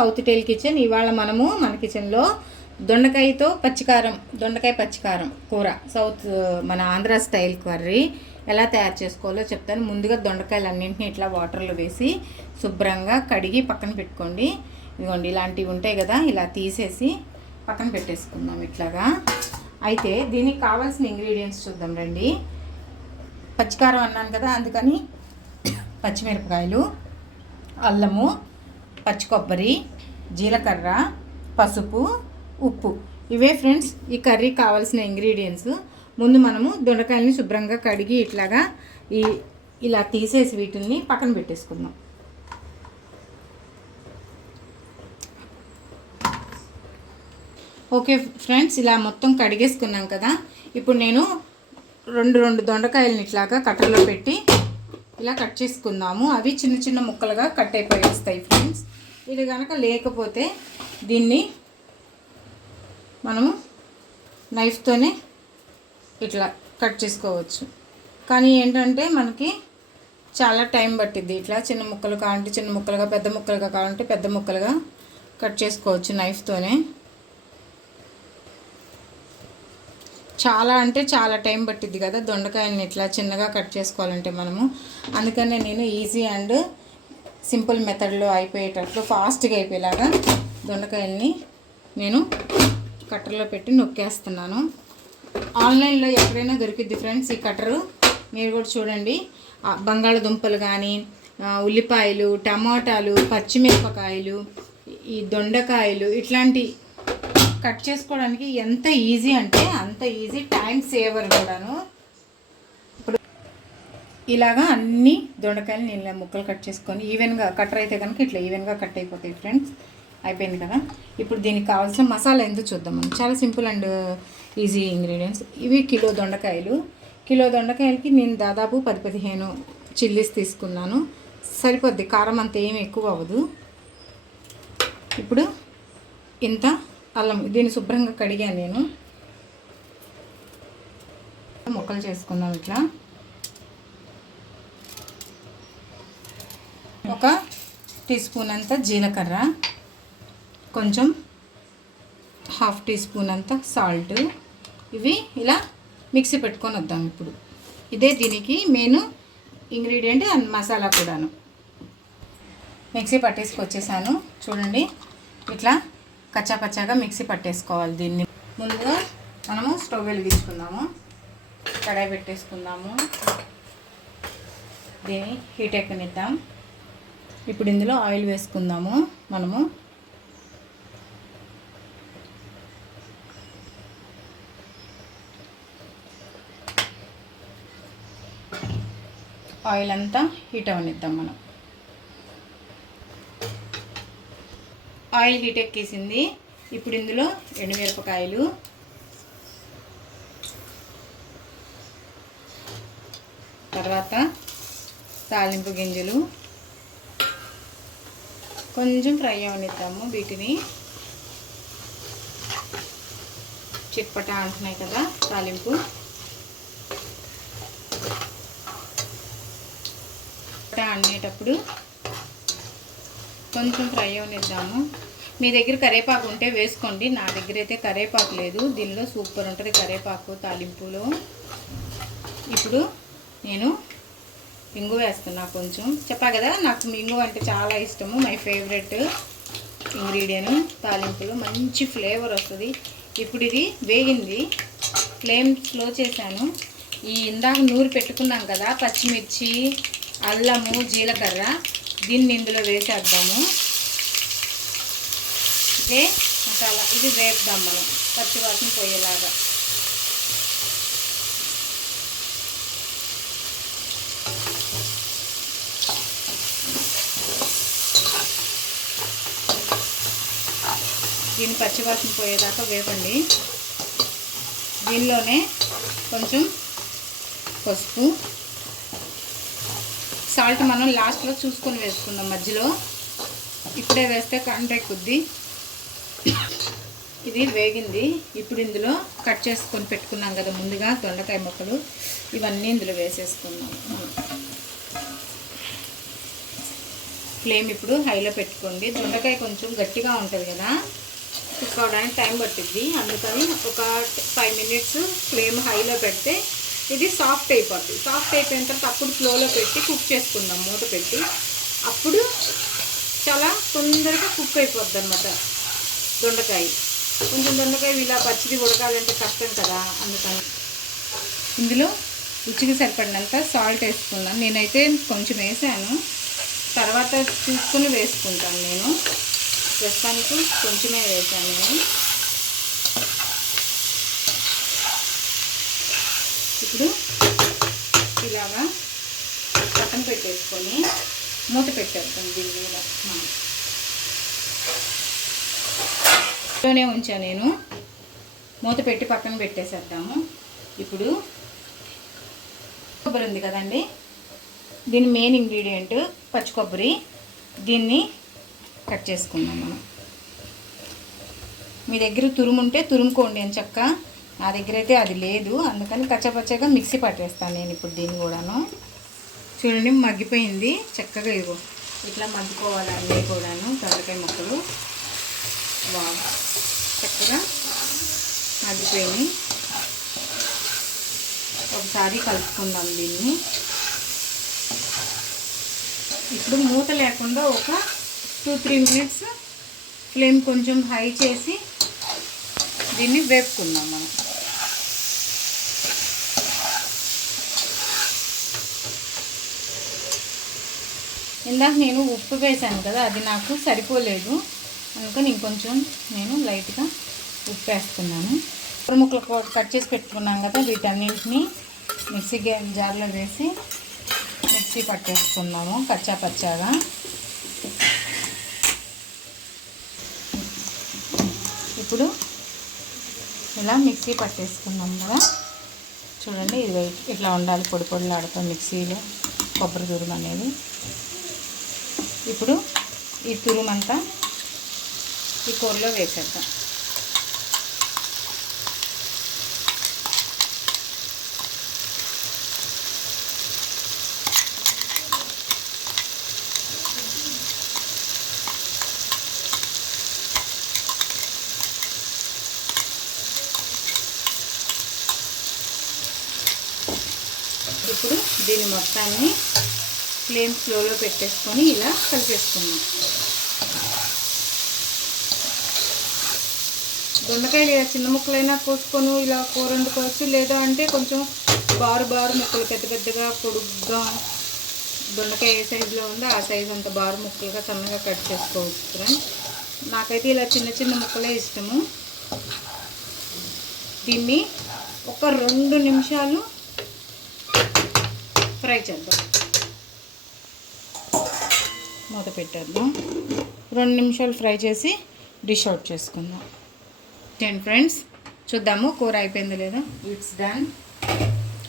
South టేల్ kitchen. ఇవాళ మనము మన కిచెన్లో దొండకాయ పచ్చికారం కూర, మన ఆంధ్ర స్టైల్ కర్రీ ఎలా తయారు చేసుకోవాలో చెప్తాను. ముందుగా దొండకాయలు అన్నింటినీ ఇట్లా వాటర్లో వేసి శుభ్రంగా కడిగి పక్కన పెట్టుకోండి. ఇదిగోండి ఇలాంటివి ఉంటాయి కదా, ఇలా తీసేసి పక్కన పెట్టేసుకుందాం ఇట్లాగా. అయితే దీనికి కావాల్సిన ఇంగ్రీడియంట్స్ చూద్దాం రండి. పచ్చికారం అన్నాను కదా, అందుకని పచ్చిమిరపకాయలు, అల్లము, పచ్చి కొబ్బరి, జీలకర్ర, పసుపు, ఉప్పు, ఇవే ఫ్రెండ్స్ ఈ కర్రీ కావాల్సిన ఇంగ్రీడియంట్స్. ముందు మనము దొండకాయలని శుభ్రంగా కడిగి ఇట్లాగా ఇలా తీసేసి వీటిని పక్కన పెట్టేసుకుందాం. ఓకే ఫ్రెండ్స్, ఇలా మొత్తం కడిగేసుకున్నాం కదా. ఇప్పుడు నేను రెండు దొండకాయలని ఇట్లాగా కట్టర్లో పెట్టి ఇలా కట్ చేసుకుందాము. అవి చిన్న చిన్న ముక్కలుగా కట్ అయిపోయేస్తాయి ఫ్రెండ్స్. ఇది కనుక లేకపోతే దీన్ని మనము నైఫ్తోనే ఇట్లా కట్ చేసుకోవచ్చు. కానీ ఏంటంటే మనకి చాలా టైం పట్టిద్ది. ఇట్లా చిన్న ముక్కలు కావాలంటే చిన్న ముక్కలుగా, పెద్ద ముక్కలుగా కావాలంటే పెద్ద ముక్కలుగా కట్ చేసుకోవచ్చు నైఫ్తోనే. చాలా అంటే చాలా టైం పట్టిద్ది కదా దొండకాయలని ఇట్లా చిన్నగా కట్ చేసుకోవాలంటే మనము. అందుకనే నేను ఈజీ అండ్ సింపుల్ మెథడ్లో అయిపోయేటట్లు, ఫాస్ట్గా అయిపోయేలాగా దొండకాయలని నేను కట్టర్లో పెట్టి నొక్కేస్తున్నాను. ఆన్లైన్లో ఎక్కడైనా దొరికిద్ది ఫ్రెండ్స్ ఈ కట్టరు, మీరు కూడా చూడండి. బంగాళదుంపలు కానీ, ఉల్లిపాయలు, టమాటాలు, పచ్చిమిరపకాయలు, ఈ దొండకాయలు ఇట్లాంటి కట్ చేసుకోవడానికి ఎంత ఈజీ అంటే అంత ఈజీ, టైం సేవర్ కూడాను. ఇప్పుడు ఇలాగా అన్ని దొండకాయలు నేను ముక్కలు కట్ చేసుకొని ఈవెన్గా, కట్టర్ అయితే కనుక ఇట్లా ఈవెన్గా కట్ అయిపోతాయి ఫ్రెండ్స్. అయిపోయింది కదా. ఇప్పుడు దీనికి కావాల్సిన మసాలా ఎందుకు చూద్దాం మనం. చాలా సింపుల్ అండ్ ఈజీ ఇంగ్రీడియంట్స్. ఇవి కిలో దొండకాయలకి నేను దాదాపు 10-15 చిల్లీస్ తీసుకున్నాను. సరిపోద్ది, కారం అంత ఏమి ఎక్కువ అవ్వదు. ఇప్పుడు ఇంత అల్లం, దీన్ని శుభ్రంగా కడిగాను నేను. ముక్కలు చేసుకుందాం ఇట్లా. ఒక టీ స్పూన్ అంత జీలకర్ర, కొంచెం హాఫ్ టీ స్పూన్ అంత సాల్ట్, ఇవి ఇలా మిక్సీ పెట్టుకొని వద్దాం. ఇప్పుడు ఇదే దీనికి మెయిన్ ఇంగ్రీడియంట్ అండ్ మసాలా కూడాను. మిక్సీ పట్టేసుకొచ్చేసాను చూడండి. ఇట్లా కచ్చాపచ్చాగా మిక్సీ పట్టేసుకోవాలి దీన్ని. ముందుగా మనము స్టవ్ వెలిగించుకుందాము, కడాయి పెట్టేసుకుందాము, దీన్ని హీట్ ఎక్కనిద్దాం. ఇప్పుడు ఇందులో ఆయిల్ వేసుకుందాము. మనము ఆయిల్ అంతా హీట్ అవనిద్దాం. మనం ఆయిల్ హీట్ ఎక్కేసింది. ఇప్పుడు ఇందులో ఎండుమిరపకాయలు, తర్వాత తాలింపు గింజలు కొంచెం ఫ్రై అవనిద్దాము. వీటిని చిట్పటా అంటున్నాయి కదా తాలింపు. అనేటప్పుడు కొంచెం ఫ్రై అవనిద్దాము. మీ దగ్గర కరివేపాకు ఉంటే వేసుకోండి, నా దగ్గర అయితే కరివేపాకు లేదు. దీనిలో సూపర్ ఉంటుంది కరివేపాకు తాలింపులో. ఇప్పుడు నేను ఇంగు వేస్తున్నా కొంచెం. చెప్పా కదా నాకు ఇంగు అంటే చాలా ఇష్టము, మై ఫేవరెట్ ఇంగ్రీడియంట్. తాలింపులో మంచి ఫ్లేవర్ వస్తుంది. ఇప్పుడు ఇది వేగింది, ఫ్లేమ్ స్లో చేశాను. ఈ ఇందాక నూరు పెట్టుకున్నాం కదా పచ్చిమిర్చి, అల్లము, జీలకర్ర, దీన్ని ఇందులో వేసేద్దాము. ఇదే మసాలా, ఇది వేపుదాం మనం పచ్చివాసన పోయేలాగా. దీన్ని పచ్చివాసన పోయేదాకా వేపండి. దీనిలోనే కొంచెం పసుపు, సాల్ట్ మనం లాస్ట్లో చూసుకొని వేసుకుందాం మధ్యలో. ఇప్పుడే వేస్తే కంటే కొద్ది. ఇది వేగింది. ఇప్పుడు ఇందులో కట్ చేసుకొని పెట్టుకున్నాం కదా ముందుగా దొండకాయ ముక్కలు, ఇవన్నీ ఇందులో వేసేసుకుందాం. ఫ్లేమ్ ఇప్పుడు హైలో పెట్టుకోండి. దొండకాయ కొంచెం గట్టిగా ఉంటుంది కదా, కుక్కోవడానికి టైం పట్టిద్ది. అందుకని ఒక 5 మినిట్స్ ఫ్లేమ్ హైలో పెడితే ఇది సాఫ్ట్ అయిపోద్ది. సాఫ్ట్ అయిపోయిన తర్వాత అప్పుడు స్లోలో పెట్టి కుక్ చేసుకుందాం మూత పెట్టి. అప్పుడు చాలా తొందరగా కుక్ అయిపోద్ది అన్నమాట దొండకాయ. కొంచెం దొండకాయ ఇలా పచ్చిది ఉడకాలంటే కష్టం కదా, అందుకని ఇందులో రుచికి సరిపడినంత సాల్ట్ వేసుకున్నాను. నేనైతే కొంచెం వేసాను, తర్వాత చూసుకుని వేసుకుంటాను. నేను ప్రస్తుతానికి కొంచెమే వేసాను. నేను ఇప్పుడు ఇలాగా పక్కన పెట్టేసుకొని మూత పెట్టేస్తాం. దీని మీద ఇంట్లోనే ఉంచాను నేను. మూత పెట్టి పక్కన పెట్టేసేద్దాము. ఇప్పుడు కొబ్బరి ఉంది కదండి, దీని మెయిన్ ఇంగ్రీడియంట్ పచ్చి కొబ్బరి. దీన్ని కట్ చేసుకుందాం మనం. మీ దగ్గర తురుము ఉంటే తురుముకోండి అని చక్క. నా దగ్గర అయితే అది లేదు, అందుకని కచ్చపచ్చగా మిక్సీ పట్టేస్తాను నేను ఇప్పుడు దీన్ని కూడాను. చూడండి మగ్గిపోయింది చక్కగా. ఇగో ఇట్లా మగ్గిపోవాలి అన్నీ కూడాను దొండకాయ ముక్కలు. బాగా చక్కగా మగ్గిపోయింది. ఒకసారి కలుపుకుందాం దీన్ని. ఇప్పుడు మూత లేకుండా ఒక 2-3 మినిట్స్ ఫ్లేమ్ కొంచెం హై చేసి దీన్ని వేపుకుందాం మనం. ఇందాక నేను ఉప్పు వేసాను కదా, అది నాకు సరిపోలేదు, అందుకని ఇంకొంచెం నేను లైట్గా ఉప్పు వేస్తున్నాను. కూర ముక్కలు కట్ చేసి పెట్టుకున్నాం కదా, వీటన్నింటినీ మిక్సీ జార్లో వేసి మిక్సీ పట్టేసుకున్నాము కచ్చా పచ్చాగా. ఇప్పుడు ఇలా మిక్సీ పట్టేసుకున్నాం కదా, చూడండి ఇది ఇట్లా ఉండాలి, పొడి పొడిలాడుతాం మిక్సీలో కొబ్బరి తురుము అనేది. ఇప్పుడు ఈ తురుమంతా ఈ కూరలో వేసేద్దాం. ఇప్పుడు దీన్ని మొత్తాన్ని ఫ్లేమ్ స్లోలో పెట్టేసుకొని ఇలా కలిపేసుకున్నాం. దొండకాయలు ఇలా చిన్న ముక్కలైనా కోసుకొని ఇలా కూర వండుకోవచ్చు, లేదా అంటే కొంచెం బారు ముక్కలు పెద్ద పెద్దగా పొడుగ్గా దొండకాయ ఏ సైజులో ఉందో ఆ సైజు అంత బారు ముక్కలుగా సన్నగా కట్ చేసుకోవచ్చు ఫ్రెండ్స్. నాకైతే ఇలా చిన్న చిన్న ముక్కలే ఇష్టము. దీన్ని ఒక 2 నిమిషాలు ఫ్రై చేద్దాం. మూత పెట్టేద్దాం. 2 నిమిషాలు ఫ్రై చేసి డిష్ అవుట్ చేసుకుందాం. ఫ్రెండ్స్ చూద్దాము కూర అయిపోయింది లేదా. ఇట్స్ డన్,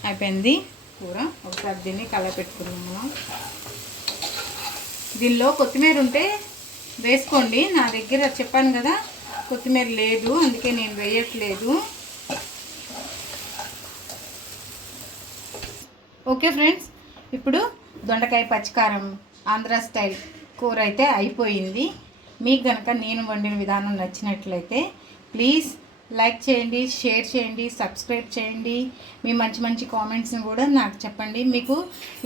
అయిపోయింది కూర. ఒకసారి దీన్ని కలపెట్టుకుందాము. దీనిలో కొత్తిమీర ఉంటే వేసుకోండి. నా దగ్గర చెప్పాను కదా కొత్తిమీర లేదు, అందుకే నేను వేయట్లేదు. ఓకే ఫ్రెండ్స్, ఇప్పుడు దొండకాయ పచ్చికారం ఆంధ్ర స్టైల్ కూర అయితే అయిపోయింది. మీకు కనుక నేను వండిన విధానం నచ్చినట్లయితే ప్లీజ్ లైక్ చేయండి, షేర్ చేయండి, సబ్స్క్రైబ్ చేయండి. మీ మంచి మంచి కామెంట్స్ని కూడా నాకు చెప్పండి. మీకు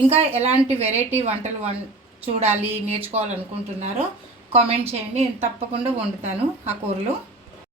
ఇంకా ఎలాంటి వెరైటీ వంటలు చూడాలి, నేర్చుకోవాలనుకుంటున్నారో కామెంట్ చేయండి. నేను తప్పకుండా వండుతాను ఆ కూరలో.